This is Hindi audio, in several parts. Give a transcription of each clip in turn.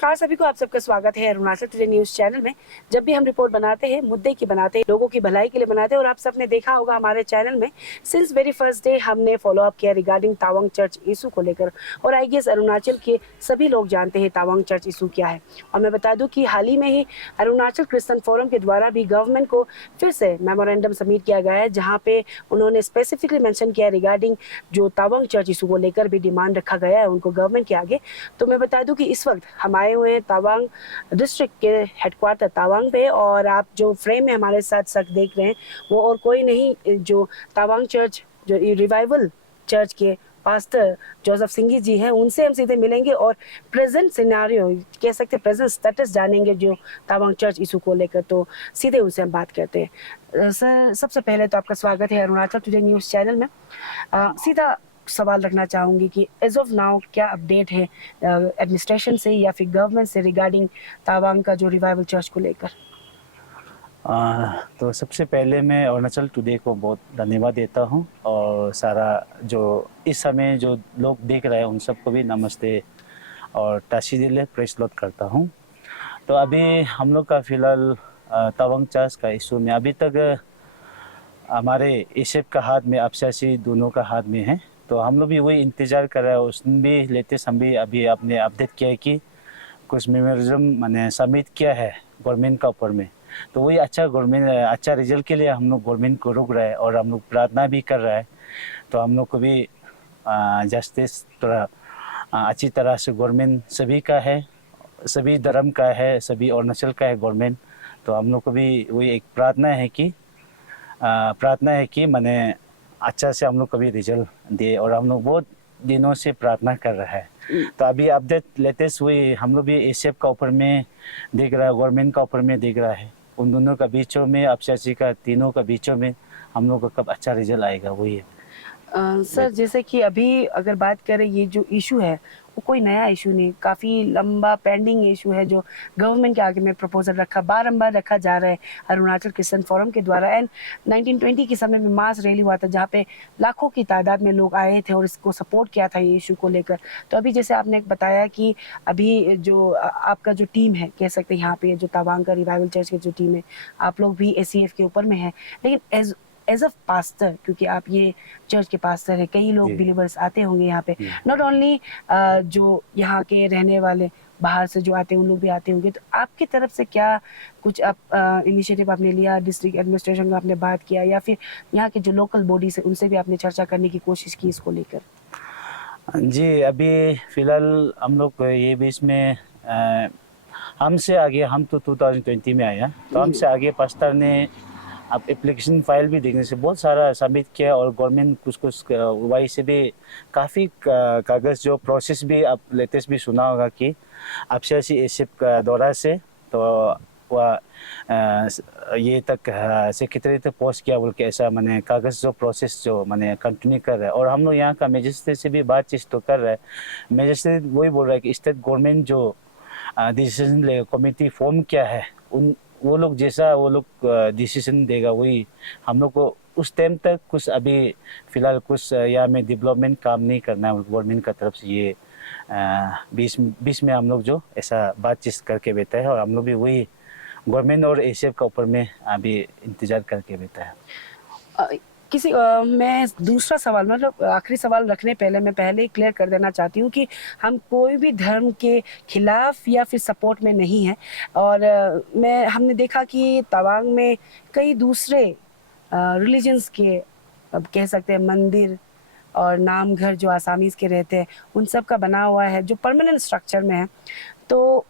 नमस्कार सभी को, आप सबका स्वागत है अरुणाचल टुडे न्यूज चैनल में। जब भी हम रिपोर्ट बनाते हैं मुद्दे की बनाते हैं, लोगों की भलाई के लिए बनाते हैं। और आप सबने देखा होगा हमारे चैनल में सिंस वेरी फर्स्ट डे हमने फॉलो अप किया रिगार्डिंग तावांग चर्च इशू को लेकर। और आई गेस अरुणाचल के सभी लोग जानते हैं तावांग चर्च इशू क्या है। और मैं बता दूं कि हाल ही में ही अरुणाचल क्रिश्चियन फोरम के द्वारा भी गवर्नमेंट को फिर से मेमोरेंडम सबमिट किया गया है, जहाँ पे उन्होंने स्पेसिफिकली मेंशन किया रिगार्डिंग जो तावांग चर्च इशू को लेकर भी डिमांड रखा गया है उनको गवर्नमेंट के आगे। तो मैं बता दूं कि इस वक्त हम आए हुए हैं तावांग डिस्ट्रिक्ट के हेडक्वार्टर तावांग पे। और आप जो फ्रेम में हमारे साथ देख रहे हैं वो और कोई नहीं, जो तावांग चर्च जो रिवाइवल चर्च के पास्टर जोसेफ सिंगी जी हैं, उनसे हम सीधे मिलेंगे और प्रेजेंट सिनेरियो कह सकते हैं, प्रेजेंट स्टेटस जानेंगे जो तावांग चर्च इशू को लेकर। तो सीधे उनसे हम बात करते हैं। सर, सबसे पहले तो आपका स्वागत है अरुणाचल टुडे न्यूज़ चैनल में। सीधा सवाल रखना चाहूँगी कि एज ऑफ नाउ क्या अपडेट है एडमिनिस्ट्रेशन से या फिर गवर्नमेंट से रिगार्डिंग तावांग का जो रिवाइवल चर्च को लेकर? तो सबसे पहले मैं अरुणाचल टुडे को बहुत धन्यवाद देता हूं, और सारा जो इस समय जो लोग देख रहे हैं उन सबको भी नमस्ते और ताशी दिले प्रेस लॉट करता हूं। तो अभी हम लोग का फिलहाल तावांग चर्च का इशू में अभी तक हमारे एसएफ का हाथ में, अफसासी दोनों का हाथ में है। तो हम लोग भी वही इंतज़ार कर रहे हैं। उसमें भी लेटेस्ट हम भी अभी आपने अपडेट किया है कि कुछ मेमोरेंडम मैंने सबमिट किया है गवर्नमेंट का ऊपर में। तो वही अच्छा गवर्नमेंट अच्छा रिजल्ट के लिए हम लोग गवर्नमेंट को रोक रहे हैं और हम लोग प्रार्थना भी कर रहे हैं। तो हम लोग को भी जस्टिस थोड़ा अच्छी तरह से गवर्नमेंट सभी का है, सभी धर्म का है, सभी अरुणाचल का है गवर्नमेंट। तो हम लोग को भी वही एक प्रार्थना है कि मैंने अच्छा से हम लोग कभी रिजल्ट दिए, और हम लोग बहुत दिनों से प्रार्थना कर रहे हैं। तो अभी अपडेट लेटेस्ट हुई, हम लोग भी एसएफ का ऊपर में देख रहा है, गवर्नमेंट का ऊपर में देख रहा है, उन दोनों का बीचों में, अफसासी का तीनों का बीचों में हम लोग का कब अच्छा रिजल्ट आएगा वही है। सर, जैसे कि अभी अगर बात करें, ये जो इशू है वो कोई नया इशू नहीं, काफ़ी लंबा पेंडिंग इशू है जो गवर्नमेंट के आगे में प्रपोजल बारंबार रखा जा रहा है अरुणाचल क्रिश्चियन फोरम के द्वारा। एंड 1920 के समय में मास रैली हुआ था जहाँ पे लाखों की तादाद में लोग आए थे और इसको सपोर्ट किया था ये इशू को लेकर। तो अभी जैसे आपने बताया कि अभी जो आपका जो टीम है, कह सकते हैं यहाँ पे जो तावांग का रिवाइवल चर्च की जो टीम है, आप लोग भी एसीएफ के ऊपर में है। लेकिन एज अ पास्टर, क्योंकि आप ये चर्च के पास्टर है, कई लोग बिलीवर्स आते होंगे यहाँ पे, नॉट ओनली जो यहाँ के रहने वाले, बाहर से जो आते हैं उन लोग भी आते होंगे। तो आपकी तरफ से क्या कुछ आप इनिशिएटिव आपने लिया, डिस्ट्रिक्ट एडमिनिस्ट्रेशन में आपने बात किया, या फिर यहाँ के जो लोकल बॉडीज है उनसे भी आपने चर्चा करने की कोशिश की इसको लेकर? जी, अभी फिलहाल हम लोग ये बीच में हमसे आगे, हम तो 2020 में आया, तो हमसे आगे पास्टर ने अब एप्लीकेशन फाइल भी देखने से बहुत सारा सबमिट किया, और गवर्नमेंट कुछ वाई से भी काफ़ी कागज़ जो प्रोसेस भी आप लेटेस्ट भी सुना होगा कि अफसासी एसएफ का दौरा से तो वह ये तक सेक्रेटरी तक पोस्ट किया बोल के, ऐसा मैंने कागज़ जो प्रोसेस जो मैंने कंटिन्यू कर रहा है। और हम लोग यहाँ का मजिस्ट्रेट से भी बातचीत तो कर रहा है। मजिस्ट्रेट वही बोल रहा है कि स्टेट गवर्नमेंट जो डिसीजन लेगा, कमेटी फॉर्म क्या है, वो लोग जैसा वो लोग डिसीजन देगा वही हम लोग को उस टाइम तक कुछ अभी फ़िलहाल कुछ यहाँ में डेवलपमेंट काम नहीं करना है गवर्नमेंट का तरफ से। ये बीच में हम लोग जो ऐसा बातचीत करके बैठा है, और हम लोग भी वही गवर्नमेंट और एसएफ का ऊपर में अभी इंतज़ार करके बैठा है। मैं दूसरा सवाल, मतलब आखिरी सवाल रखने पहले मैं पहले ही क्लियर कर देना चाहती हूँ कि हम कोई भी धर्म के खिलाफ या फिर सपोर्ट में नहीं है। और हमने देखा कि तवांग में कई दूसरे रिलीजन्स के, अब कह सकते हैं, मंदिर और नाम घर जो आसामीज़ के रहते हैं उन सब का बना हुआ है जो परमानेंट स्ट्रक्चर में है। तो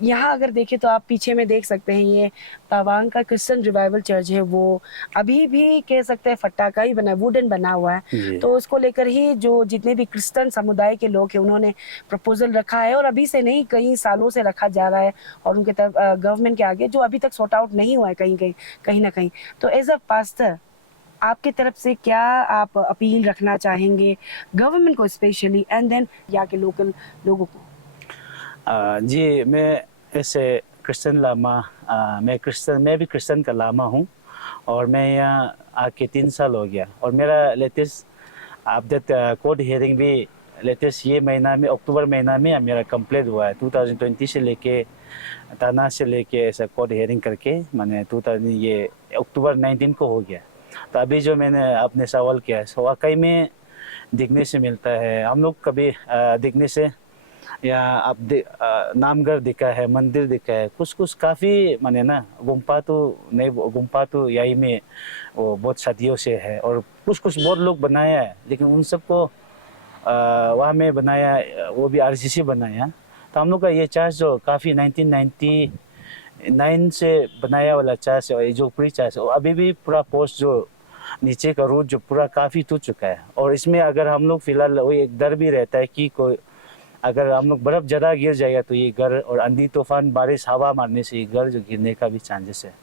यहाँ अगर देखें तो आप पीछे में देख सकते हैं, ये तवांग का क्रिश्चियन रिवाइवल चर्च है, वो अभी भी कह सकते हैं फट्टा का ही बना, वुडन बना हुआ है। तो उसको लेकर ही जो जितने भी क्रिश्चियन समुदाय के लोग हैं उन्होंने प्रपोजल रखा है, और अभी से नहीं कई सालों से रखा जा रहा है, और उनके तरफ गवर्नमेंट के आगे जो अभी तक सॉर्ट आउट नहीं हुआ है कहीं ना कहीं। तो एज अ पास्टर आपकी तरफ से क्या आप अपील रखना चाहेंगे गवर्नमेंट को स्पेशली, एंड देन यहाँ के लोकल लोगों को? जी, मैं ऐसे क्रिश्चियन लामा, मैं भी क्रिश्चियन का लामा हूँ, और मैं यहाँ आके 3 साल हो गया। और मेरा लेटेस्ट अपडेट कोर्ट हियरिंग भी लेटेस्ट ये महीना में अक्टूबर महीना में मेरा कंप्लीट हुआ है। 2020 से लेके थाना से लेके ऐसा कोर्ट हेयरिंग करके मैंने 2000 ये अक्टूबर 19 को हो गया। तो अभी जो मैंने आपने सवाल किया है वाकई में दिखने से मिलता है। हम लोग कभी दिखने से या आप नामघर दिखा है, मंदिर दिखा है, कुछ कुछ काफ़ी माने ना गुम्पा तो नहीं, गुम्पा तो यही में वो बहुत सदियों से है और कुछ कुछ बहुत लोग बनाया है, लेकिन उन सबको वहाँ में बनाया वो भी आरसीसी बनाया। तो हम लोग का ये चर्च जो काफ़ी 1999 से बनाया वाला चर्च है और ये जो पूरी चर्च है अभी भी पूरा पोस्ट जो नीचे का रूट जो पूरा काफ़ी टूट चुका है। और इसमें अगर हम लोग फिलहाल वही एक डर भी रहता है कि कोई अगर हम लोग बर्फ़ ज़्यादा गिर जाएगा तो ये घर और आंधी तूफान बारिश हवा मारने से ये घर जो गिरने का भी चांसेस है।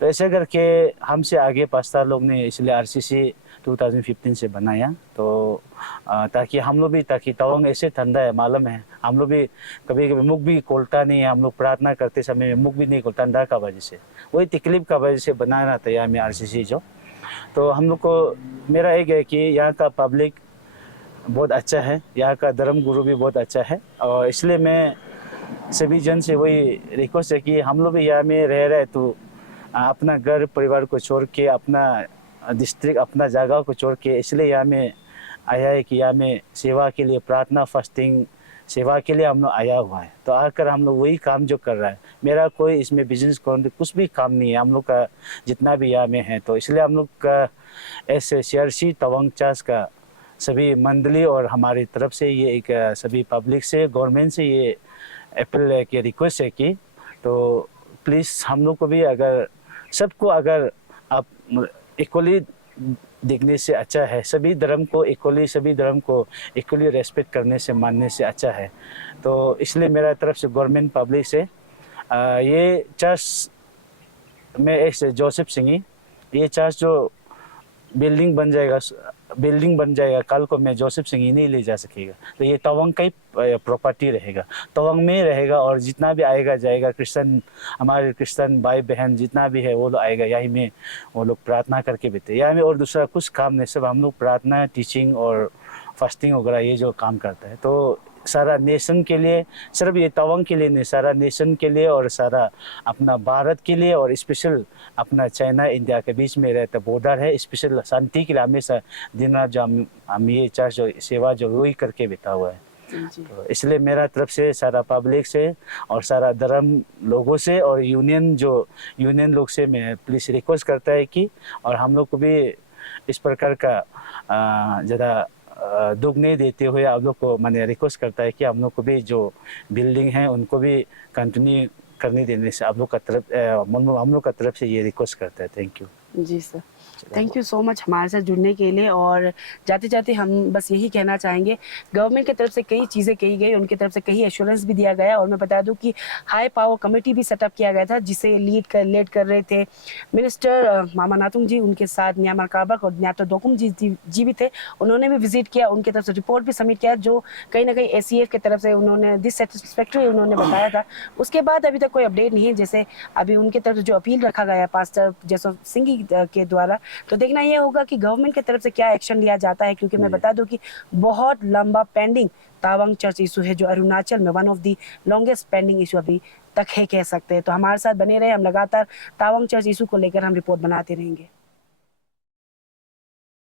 तो ऐसे करके हमसे आगे पास्ता लोग ने इसलिए आरसीसी 2015 से बनाया। तो ताकि हम लोग भी ताकि तवांग ऐसे ठंडा है मालूम है, हम लोग भी कभी कभी मुख भी खोलता नहीं है, हम लोग प्रार्थना करते समय में मुख भी नहीं खोलता ठंडा का वजह से, वही तकलीफ का वजह से बनाना था यहाँ में आरसीसी जो। तो हम लोग को मेरा एक है कि यहाँ का पब्लिक बहुत अच्छा है, यहाँ का धर्म गुरु भी बहुत अच्छा है और इसलिए मैं सभी जन से वही रिक्वेस्ट है कि हम लोग भी यहाँ में रह रहे तो अपना घर परिवार को छोड़ के अपना डिस्ट्रिक्ट अपना जगह को छोड़ के इसलिए यहाँ में आया है कि यहाँ में सेवा के लिए प्रार्थना फास्टिंग सेवा के लिए हम लोग आया हुआ है। तो आकर हम लोग वही काम जो कर रहा है, मेरा कोई इसमें बिजनेस कुछ भी काम नहीं है, हम लोग का जितना भी यहाँ में है। तो इसलिए हम लोग का ऐसे CRC तवांग चर्च का सभी मंडली और हमारी तरफ से ये एक सभी पब्लिक से गवर्नमेंट से ये अपील है कि रिक्वेस्ट है कि तो प्लीज़ हम लोग को भी अगर सबको अगर आप इक्वली देखने से अच्छा है, सभी धर्म को इक्वली सभी धर्म को इक्वली रेस्पेक्ट करने से मानने से अच्छा है। तो इसलिए मेरा तरफ से गवर्नमेंट पब्लिक से ये चर्च में एक जोसेफ सिंगी ये चर्च जो बिल्डिंग बन जाएगा कल को मैं जोसेफ सिंह ही नहीं ले जा सकेगा। तो ये तवांग का ही प्रॉपर्टी रहेगा, तवांग में ही रहेगा और जितना भी आएगा जाएगा क्रिश्चियन हमारे क्रिश्चियन भाई बहन जितना भी है वो लोग आएगा यहीं में वो लोग प्रार्थना करके बीते यहाँ में और दूसरा कुछ काम नहीं, सब हम लोग प्रार्थना टीचिंग और फास्टिंग वगैरह ये जो काम करता है। तो सारा नेशन के लिए, सिर्फ ये तवांग के लिए नहीं, सारा नेशन के लिए और सारा अपना भारत के लिए और स्पेशल अपना चाइना इंडिया के बीच में रहता बॉर्डर है, स्पेशल शांति के लिए हमेशा दिन रात जो हम ये चर्च जो सेवा जो वही करके बिता हुआ है। तो इसलिए मेरा तरफ से सारा पब्लिक से और सारा धर्म लोगों से और यूनियन लोग से मैं प्लीज़ रिक्वेस्ट करता है कि और हम लोग को भी इस प्रकार का ज़्यादा दुख नहीं देते हुए आप लोग को मैंने रिक्वेस्ट करता है कि हम लोग को भी जो बिल्डिंग है उनको भी कंटिन्यू करने देने से आप लोग का तरफ हम लोग का तरफ से ये रिक्वेस्ट करता है। Thank you ji sir, thank you so much हमारे साथ जुड़ने के लिए। और जाते जाते हम बस यही कहना चाहेंगे, गवर्नमेंट की तरफ से कई चीज़ें कही गई, उनकी तरफ से कई एश्योरेंस भी दिया गया और मैं बता दूं कि हाई पावर कमेटी भी सेटअप किया गया था जिसे लीड कर रहे थे मिनिस्टर मामा नातुंग जी, उनके साथ न्यामर कारबक और न्यातो डोकुम जी भी थे। उन्होंने भी विजिट किया, उनकी तरफ से रिपोर्ट भी सबमिट किया जो कहीं ना कहीं ACF की तरफ से उन्होंने डिससेटिस्फैक्ट्री उन्होंने बताया था। उसके बाद अभी तक कोई अपडेट नहीं है। जैसे अभी उनकी तरफ से जो अपील रखा गया पास्टर जोसेफ सिंह के द्वारा, तो देखना यह होगा कि गवर्नमेंट की तरफ से क्या एक्शन लिया जाता है, क्योंकि मैं बता दूं कि बहुत लंबा पेंडिंग तावांग चर्च इशू है जो अरुणाचल में one of the longest pending issue अभी तक है कह सकते हैं। तो हमारे साथ बने रहे, हम लगातार तावांग चर्च इशू को लेकर हम रिपोर्ट बनाते रहेंगे।